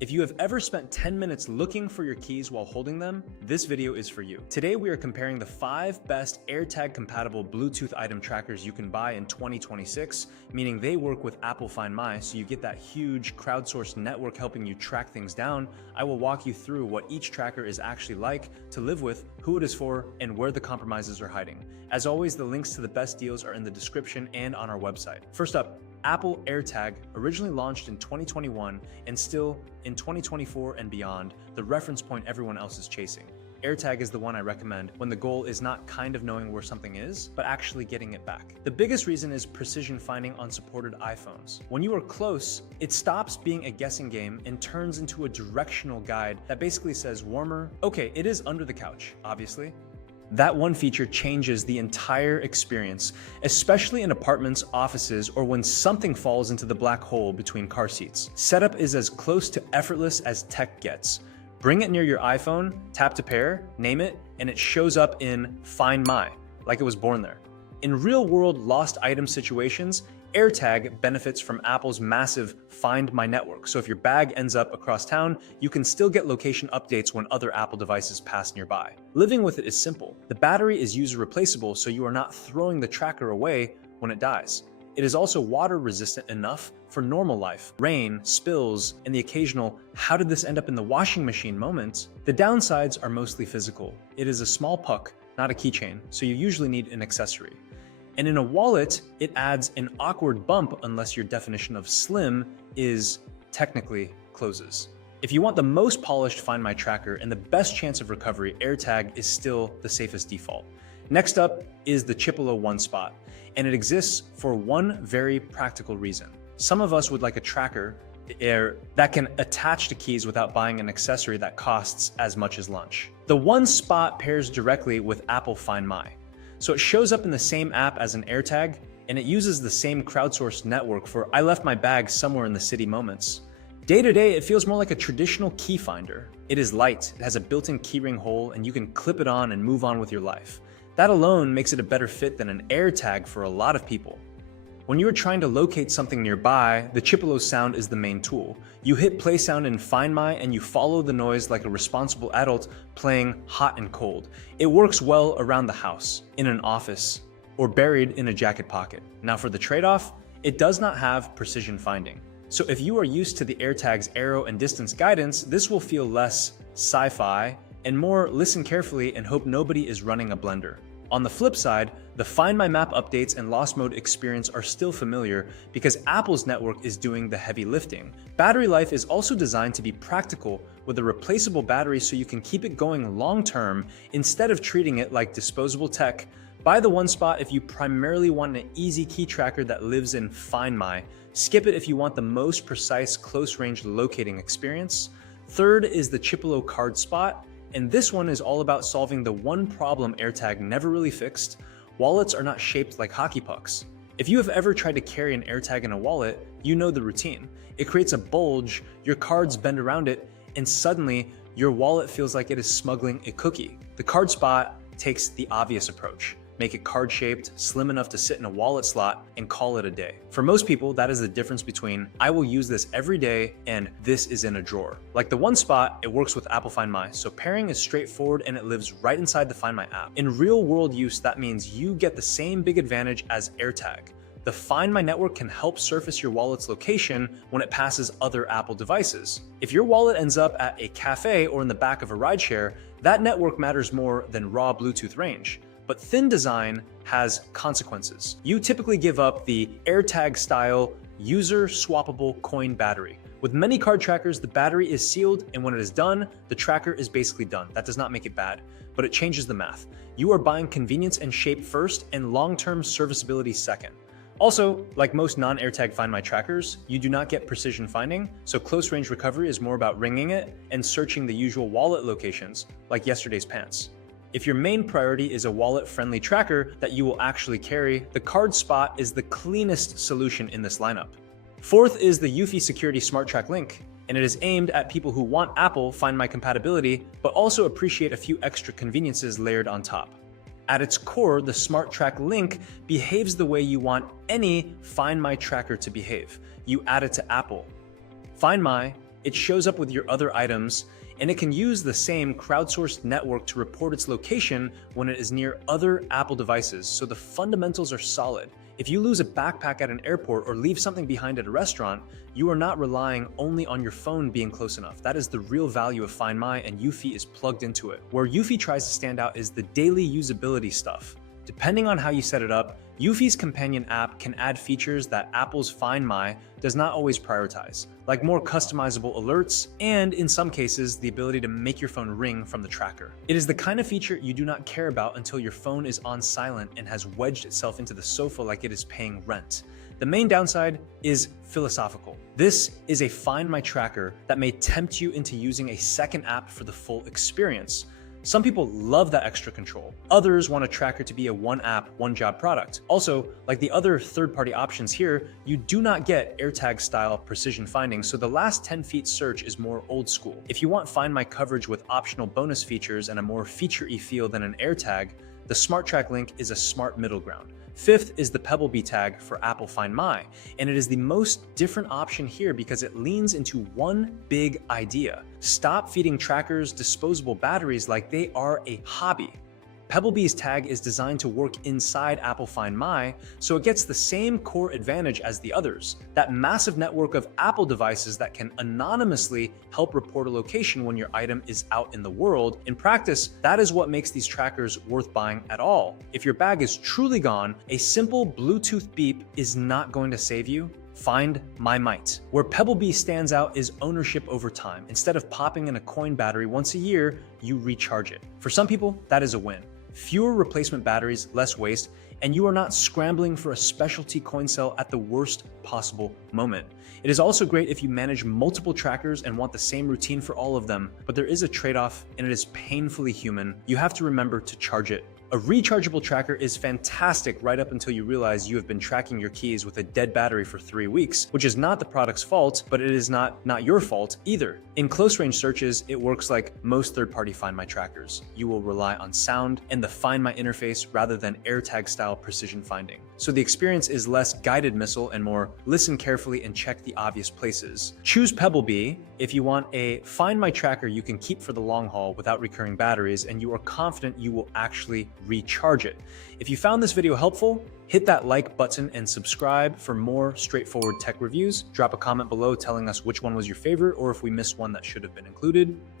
If you have ever spent 10 minutes looking for your keys while holding them, this video is for you. Today we are comparing the 5 best AirTag-compatible Bluetooth item trackers you can buy in 2026, meaning they work with Apple Find My, so you get that huge crowdsourced network helping you track things down. I will walk you through what each tracker is actually like, to live with, who it is for, and where the compromises are hiding. As always, the links to the best deals are in the description and on our website. First up, Apple AirTag, originally launched in 2021 and still in 2024 and beyond, the reference point everyone else is chasing. AirTag is the one I recommend when the goal is not kind of knowing where something is, but actually getting it back. The biggest reason is precision finding on supported iPhones. When you are close, it stops being a guessing game and turns into a directional guide that basically says warmer. Okay, it is under the couch, obviously. That one feature changes the entire experience, especially in apartments, offices, or when something falls into the black hole between car seats. Setup is as close to effortless as tech gets. Bring it near your iPhone, tap to pair, name it, and it shows up in Find My, like it was born there. In real-world lost item situations, AirTag benefits from Apple's massive Find My network, so if your bag ends up across town, you can still get location updates when other Apple devices pass nearby. Living with it is simple. The battery is user replaceable, so you are not throwing the tracker away when it dies. It is also water resistant enough for normal life, rain, spills, and the occasional "how did this end up in the washing machine" moment. The downsides are mostly physical. It is a small puck, not a keychain, so you usually need an accessory. And in a wallet, it adds an awkward bump unless your definition of slim is technically closes. If you want the most polished Find My tracker and the best chance of recovery, AirTag is still the safest default. Next up is the Chipolo One Spot, and it exists for one very practical reason. Some of us would like a tracker that can attach to keys without buying an accessory that costs as much as lunch. The One Spot pairs directly with Apple Find My. So it shows up in the same app as an AirTag, and it uses the same crowdsourced network for "I left my bag somewhere in the city" moments. Day to day, it feels more like a traditional key finder. It is light, it has a built-in keyring hole, and you can clip it on and move on with your life. That alone makes it a better fit than an AirTag for a lot of people. When you are trying to locate something nearby, the Chipolo sound is the main tool. You hit play sound in Find My and you follow the noise like a responsible adult playing Hot and Cold. It works well around the house, in an office, or buried in a jacket pocket. Now for the trade-off, it does not have precision finding. So if you are used to the AirTag's arrow and distance guidance, this will feel less sci-fi and more listen carefully and hope nobody is running a blender. On the flip side, the Find My Map updates and Lost Mode experience are still familiar because Apple's network is doing the heavy lifting. Battery life is also designed to be practical with a replaceable battery so you can keep it going long-term instead of treating it like disposable tech. Buy the One Spot if you primarily want an easy key tracker that lives in Find My. Skip it if you want the most precise close-range locating experience. Third is the Chipolo Card Spot. And this one is all about solving the one problem AirTag never really fixed. Wallets are not shaped like hockey pucks. If you have ever tried to carry an AirTag in a wallet, you know the routine. It creates a bulge, your cards bend around it, and suddenly your wallet feels like it is smuggling a cookie. The Card Spot takes the obvious approach. Make it card-shaped, slim enough to sit in a wallet slot, and call it a day. For most people, that is the difference between "I will use this every day" and "this is in a drawer." Like the One Spot, it works with Apple Find My, so pairing is straightforward and it lives right inside the Find My app. In real-world use, that means you get the same big advantage as AirTag. The Find My network can help surface your wallet's location when it passes other Apple devices. If your wallet ends up at a cafe or in the back of a rideshare, that network matters more than raw Bluetooth range. But thin design has consequences. You typically give up the AirTag-style user-swappable coin battery. With many card trackers, the battery is sealed, and when it is done, the tracker is basically done. That does not make it bad, but it changes the math. You are buying convenience and shape first, and long-term serviceability second. Also, like most non-AirTag Find My trackers, you do not get precision finding, so close-range recovery is more about ringing it and searching the usual wallet locations, like yesterday's pants. If your main priority is a wallet-friendly tracker that you will actually carry, the Card Spot is the cleanest solution in this lineup. Fourth is the Eufy Security SmartTrack Link, and it is aimed at people who want Apple Find My compatibility, but also appreciate a few extra conveniences layered on top. At its core, the SmartTrack Link behaves the way you want any Find My tracker to behave. You add it to Apple Find My, it shows up with your other items, and it can use the same crowdsourced network to report its location when it is near other Apple devices, so the fundamentals are solid. If you lose a backpack at an airport or leave something behind at a restaurant, you are not relying only on your phone being close enough. That is the real value of Find My, and Eufy is plugged into it. Where Eufy tries to stand out is the daily usability stuff. Depending on how you set it up, Eufy's companion app can add features that Apple's Find My does not always prioritize, like more customizable alerts and, in some cases, the ability to make your phone ring from the tracker. It is the kind of feature you do not care about until your phone is on silent and has wedged itself into the sofa like it is paying rent. The main downside is philosophical. This is a Find My tracker that may tempt you into using a second app for the full experience. Some people love that extra control. Others want a tracker to be a one app, one job product. Also, like the other third-party options here, you do not get AirTag style precision finding, so the last 10 feet search is more old school. If you want Find My coverage with optional bonus features and a more feature-y feel than an AirTag, the SmartTrack link is a smart middle ground. Fifth is the Pebblebee Tag for Apple Find My, and it is the most different option here because it leans into one big idea. Stop feeding trackers disposable batteries like they are a hobby. Pebblebee's tag is designed to work inside Apple Find My, so it gets the same core advantage as the others, that massive network of Apple devices that can anonymously help report a location when your item is out in the world. In practice, that is what makes these trackers worth buying at all. If your bag is truly gone, a simple Bluetooth beep is not going to save you. Find My might. Where Pebblebee stands out is ownership over time. Instead of popping in a coin battery once a year, you recharge it. For some people, that is a win. Fewer replacement batteries, less waste, and you are not scrambling for a specialty coin cell at the worst possible moment. It is also great if you manage multiple trackers and want the same routine for all of them, but there is a trade-off, and it is painfully human. You have to remember to charge it. A rechargeable tracker is fantastic right up until you realize you have been tracking your keys with a dead battery for 3 weeks, which is not the product's fault, but it is not your fault either. In close range searches, it works like most third-party Find My trackers. You will rely on sound and the Find My interface rather than AirTag style precision finding. So the experience is less guided missile and more listen carefully and check the obvious places. Choose Pebblebee if you want a Find My tracker you can keep for the long haul without recurring batteries, and you are confident you will actually recharge it. If you found this video helpful, hit that like button and subscribe for more straightforward tech reviews. Drop a comment below telling us which one was your favorite or if we missed one that should have been included.